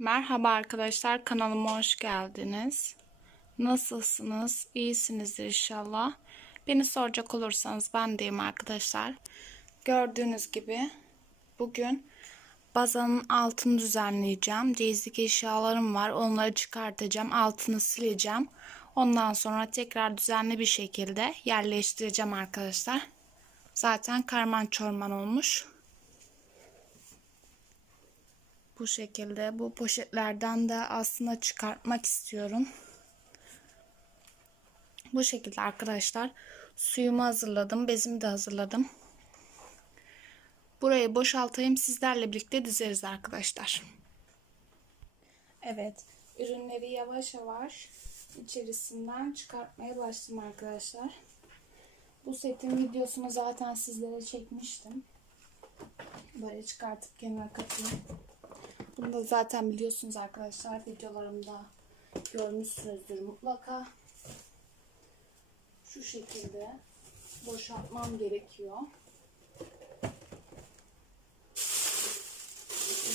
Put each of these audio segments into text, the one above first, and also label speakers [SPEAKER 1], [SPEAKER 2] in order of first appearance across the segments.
[SPEAKER 1] Merhaba arkadaşlar kanalıma hoş geldiniz. Nasılsınız? İyisinizdir inşallah. Beni soracak olursanız ben deyim arkadaşlar. Gördüğünüz gibi bugün bazanın altını düzenleyeceğim. Ceyizlik eşyalarım var. Onları çıkartacağım. Altını sileceğim. Ondan sonra tekrar düzenli bir şekilde yerleştireceğim arkadaşlar. Zaten karman çorman olmuş. Bu şekilde bu poşetlerden de aslında çıkartmak istiyorum. Bu şekilde arkadaşlar suyumu hazırladım. Bezimi de hazırladım. Burayı boşaltayım sizlerle birlikte dizeriz arkadaşlar. Evet ürünleri yavaş yavaş içerisinden çıkartmaya başladım arkadaşlar. Bu setin videosunu zaten sizlere çekmiştim. Böyle çıkartıp kenara katayım. Bunu da zaten biliyorsunuz arkadaşlar videolarımda görmüşsünüzdür mutlaka. Şu şekilde boşaltmam gerekiyor.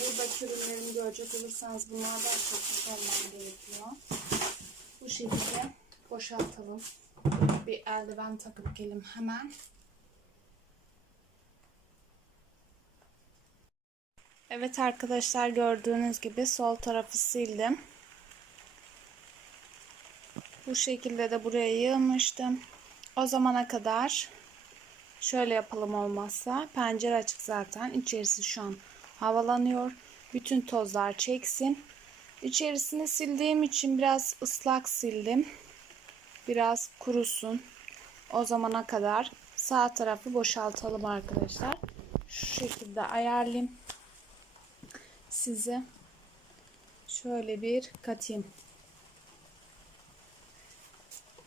[SPEAKER 1] Buradaki ürünlerimi görecek olursanız bunlardan çok olmam gerekiyor. Bu şekilde boşaltalım. Bir eldiven takıp gelim hemen. Evet arkadaşlar gördüğünüz gibi sol tarafı sildim. Bu şekilde de buraya yığmıştım. O zamana kadar şöyle yapalım olmazsa. Pencere açık zaten. İçerisi şu an havalanıyor. Bütün tozlar çeksin. İçerisini sildiğim için biraz ıslak sildim. Biraz kurusun. O zamana kadar sağ tarafı boşaltalım arkadaşlar. Şu şekilde ayarlayayım size şöyle bir katayım.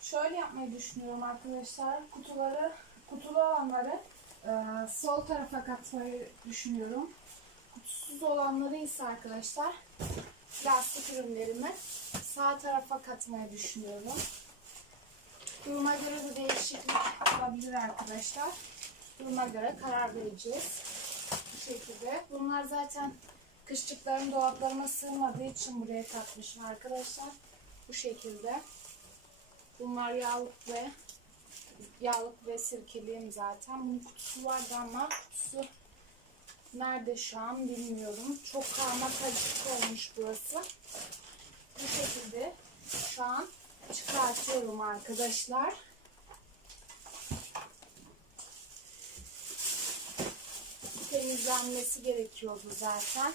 [SPEAKER 1] Şöyle yapmayı düşünüyorum arkadaşlar. Kutuları, kutulu olanları e, sol tarafa katmayı düşünüyorum. Kutusuz olanları ise arkadaşlar plastik ürünlerimi sağ tarafa katmayı düşünüyorum. Duruma göre de değişiklik olabilir arkadaşlar. Duruma göre karar vereceğiz. Bu şekilde. Bunlar zaten Kışlıklarım dolaplarıma sığmadığı için buraya takmışım arkadaşlar. Bu şekilde. Bunlar yağlık ve yağlık ve sirkeliyim zaten. Bunun kutusu vardı ama kutusu nerede şu an bilmiyorum. Çok karma karışık olmuş burası. Bu şekilde şu an çıkartıyorum arkadaşlar. Temizlenmesi gerekiyordu zaten.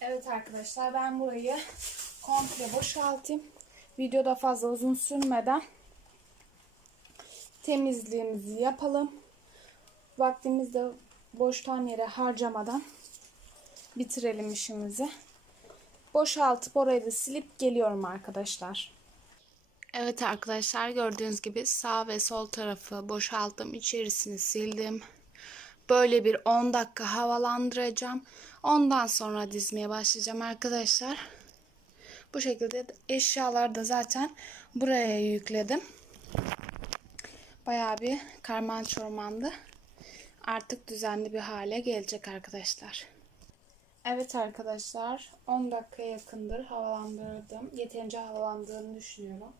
[SPEAKER 1] Evet arkadaşlar ben burayı komple boşaltayım. Videoda fazla uzun sürmeden temizliğimizi yapalım. Vaktimizde boştan yere harcamadan bitirelim işimizi. Boşaltıp orayı da silip geliyorum arkadaşlar. Evet arkadaşlar gördüğünüz gibi sağ ve sol tarafı boşalttım. içerisini sildim. Böyle bir 10 dakika havalandıracağım. Ondan sonra dizmeye başlayacağım arkadaşlar. Bu şekilde eşyaları da zaten buraya yükledim. Bayağı bir karman çormandı. Artık düzenli bir hale gelecek arkadaşlar. Evet arkadaşlar 10 dakika yakındır havalandırdım. Yeterince havalandığını düşünüyorum.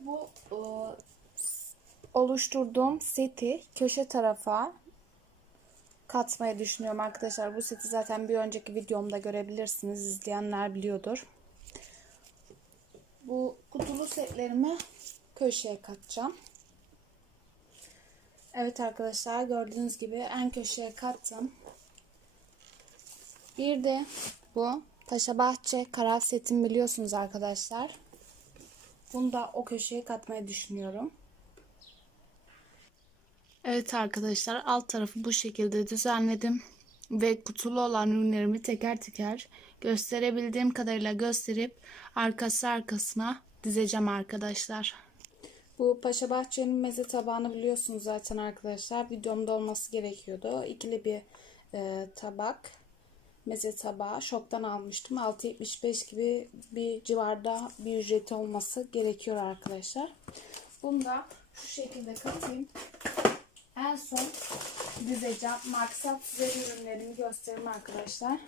[SPEAKER 1] Bu e, oluşturduğum seti köşe tarafa katmayı düşünüyorum arkadaşlar. Bu seti zaten bir önceki videomda görebilirsiniz. İzleyenler biliyordur. Bu kutulu setlerimi köşeye katacağım. Evet arkadaşlar gördüğünüz gibi en köşeye kattım. Bir de bu Taşa Bahçe karal setim biliyorsunuz arkadaşlar. Bunu da o köşeye katmayı düşünüyorum. Evet arkadaşlar alt tarafı bu şekilde düzenledim. Ve kutulu olan ürünlerimi teker teker gösterebildiğim kadarıyla gösterip arkası arkasına dizeceğim arkadaşlar. Bu Paşa Bahçe'nin meze tabağını biliyorsunuz zaten arkadaşlar. Videomda olması gerekiyordu. İkili bir e, tabak meze tabağı şoktan almıştım. 6.75 gibi bir civarda bir ücreti olması gerekiyor arkadaşlar. Bunu da şu şekilde katayım. En son dizeceğim. Maksat size ürünlerimi göstereyim arkadaşlar.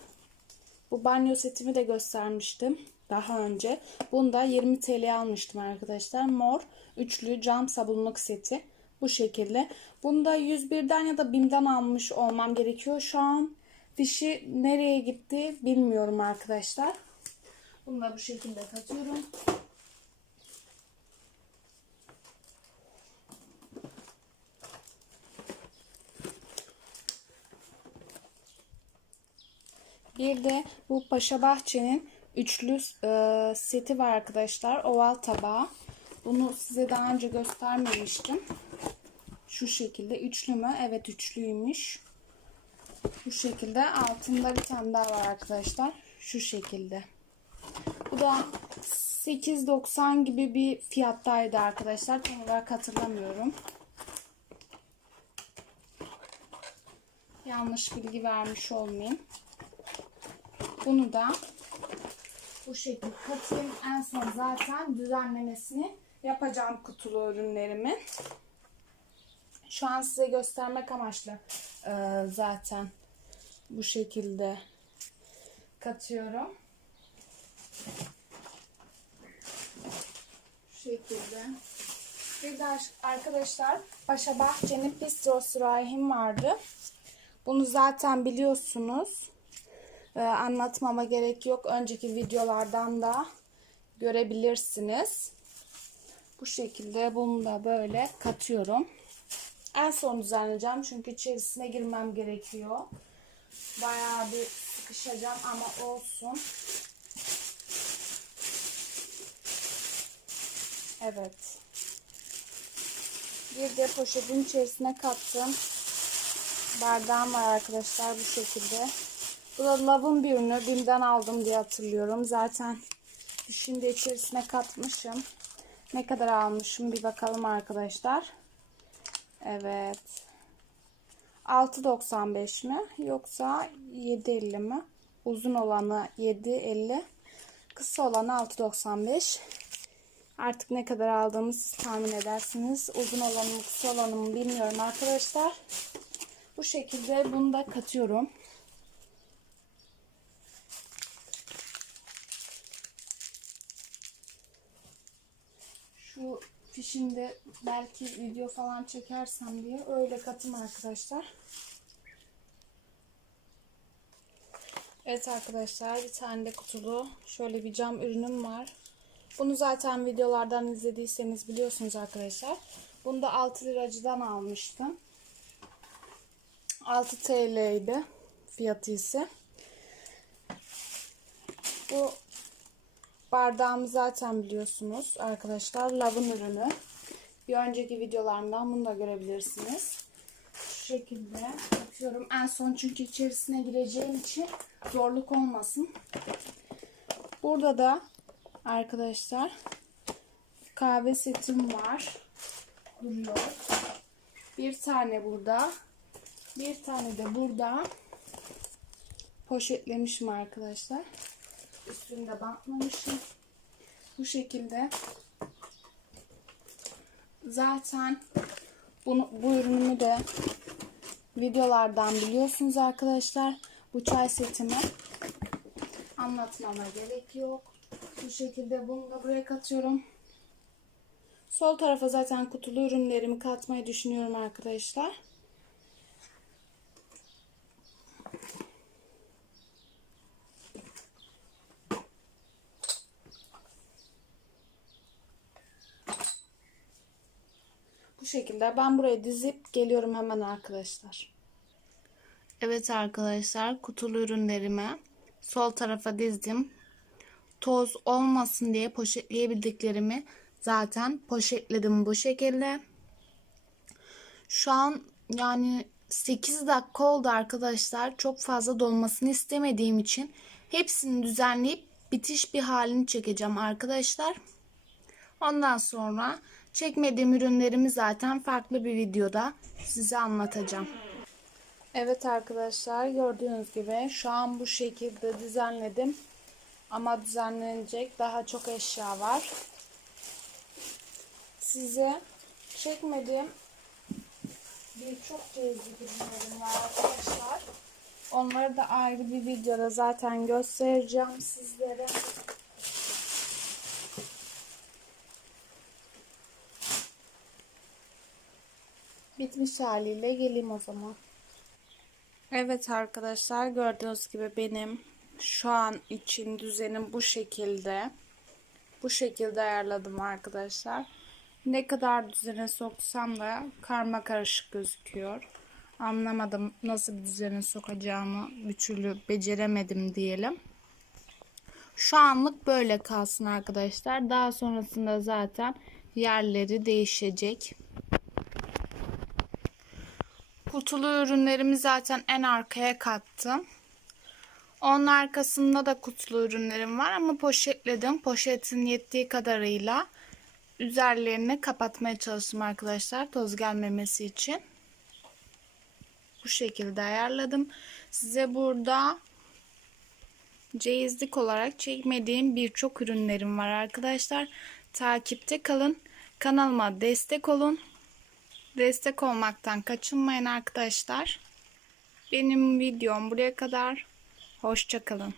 [SPEAKER 1] Bu banyo setimi de göstermiştim daha önce. Bunu da 20 TL almıştım arkadaşlar. Mor üçlü cam sabunluk seti. Bu şekilde. Bunu da 101'den ya da BİM'den almış olmam gerekiyor. Şu an fişi nereye gitti bilmiyorum arkadaşlar. Bunu da bu şekilde katıyorum. Bir de bu Paşa Bahçe'nin üçlü e, seti var arkadaşlar. Oval tabağı. Bunu size daha önce göstermemiştim. Şu şekilde üçlü mü? Evet üçlüymüş. Bu şekilde altında bir tane daha var arkadaşlar. Şu şekilde. Bu da 8.90 gibi bir fiyattaydı arkadaşlar. Tam olarak hatırlamıyorum. Yanlış bilgi vermiş olmayayım. Bunu da bu şekilde katayım. En son zaten düzenlemesini yapacağım kutulu ürünlerimi. Şu an size göstermek amaçlı e, zaten bu şekilde katıyorum. Şu şekilde. Bir de arkadaşlar Paşa Bahçe'nin Pistro Sürahim vardı. Bunu zaten biliyorsunuz. Ee, anlatmama gerek yok. Önceki videolardan da görebilirsiniz. Bu şekilde bunu da böyle katıyorum. En son düzenleyeceğim çünkü içerisine girmem gerekiyor. Bayağı bir sıkışacağım ama olsun. Evet. Bir de poşetin içerisine kattım. Bardağım var arkadaşlar bu şekilde. Bu da Love'ın bir ürünü. Bim'den aldım diye hatırlıyorum. Zaten şimdi içerisine katmışım. Ne kadar almışım bir bakalım arkadaşlar. Evet. 6.95 mi yoksa 7.50 mi? Uzun olanı 7.50. Kısa olanı 6.95. Artık ne kadar aldığımı siz tahmin edersiniz. Uzun olanı mı kısa olanı mı bilmiyorum arkadaşlar. Bu şekilde bunu da katıyorum. Şu fişinde belki video falan çekersem diye öyle katım arkadaşlar. Evet arkadaşlar bir tane de kutulu şöyle bir cam ürünüm var. Bunu zaten videolardan izlediyseniz biliyorsunuz arkadaşlar. Bunu da 6 liracıdan almıştım. 6 TL'ydi fiyatı ise. Bu bardağımı zaten biliyorsunuz arkadaşlar. Lavın ürünü. Bir önceki videolarımdan bunu da görebilirsiniz. Şu şekilde yapıyorum. En son çünkü içerisine gireceğim için zorluk olmasın. Burada da arkadaşlar kahve setim var. Duruyor. Bir tane burada. Bir tane de burada. Poşetlemişim arkadaşlar. Üstünde bantlamışım. Bu şekilde. Zaten bunu, bu ürünümü de videolardan biliyorsunuz arkadaşlar. Bu çay setimi anlatmama gerek yok. Bu şekilde bunu da buraya katıyorum. Sol tarafa zaten kutulu ürünlerimi katmayı düşünüyorum arkadaşlar. Bu şekilde ben buraya dizip geliyorum hemen arkadaşlar. Evet arkadaşlar kutulu ürünlerimi sol tarafa dizdim. Toz olmasın diye poşetleyebildiklerimi zaten poşetledim bu şekilde. Şu an yani 8 dakika oldu arkadaşlar. Çok fazla dolmasını istemediğim için hepsini düzenleyip bitiş bir halini çekeceğim arkadaşlar. Ondan sonra çekmediğim ürünlerimi zaten farklı bir videoda size anlatacağım. Evet arkadaşlar gördüğünüz gibi şu an bu şekilde düzenledim. Ama düzenlenecek daha çok eşya var. size çekmediğim birçok cevizli ürünlerim var arkadaşlar. Onları da ayrı bir videoda zaten göstereceğim sizlere. Bitmiş haliyle geleyim o zaman. Evet arkadaşlar gördüğünüz gibi benim şu an için düzenim bu şekilde. Bu şekilde ayarladım arkadaşlar. Ne kadar düzene soksam da karma karışık gözüküyor. Anlamadım nasıl bir düzene sokacağımı bir türlü beceremedim diyelim. Şu anlık böyle kalsın arkadaşlar. Daha sonrasında zaten yerleri değişecek. Kutulu ürünlerimi zaten en arkaya kattım. Onun arkasında da kutulu ürünlerim var ama poşetledim. Poşetin yettiği kadarıyla üzerlerini kapatmaya çalıştım arkadaşlar toz gelmemesi için. Bu şekilde ayarladım. Size burada ceyizlik olarak çekmediğim birçok ürünlerim var arkadaşlar. Takipte kalın. Kanalıma destek olun. Destek olmaktan kaçınmayın arkadaşlar. Benim videom buraya kadar. Hoşçakalın.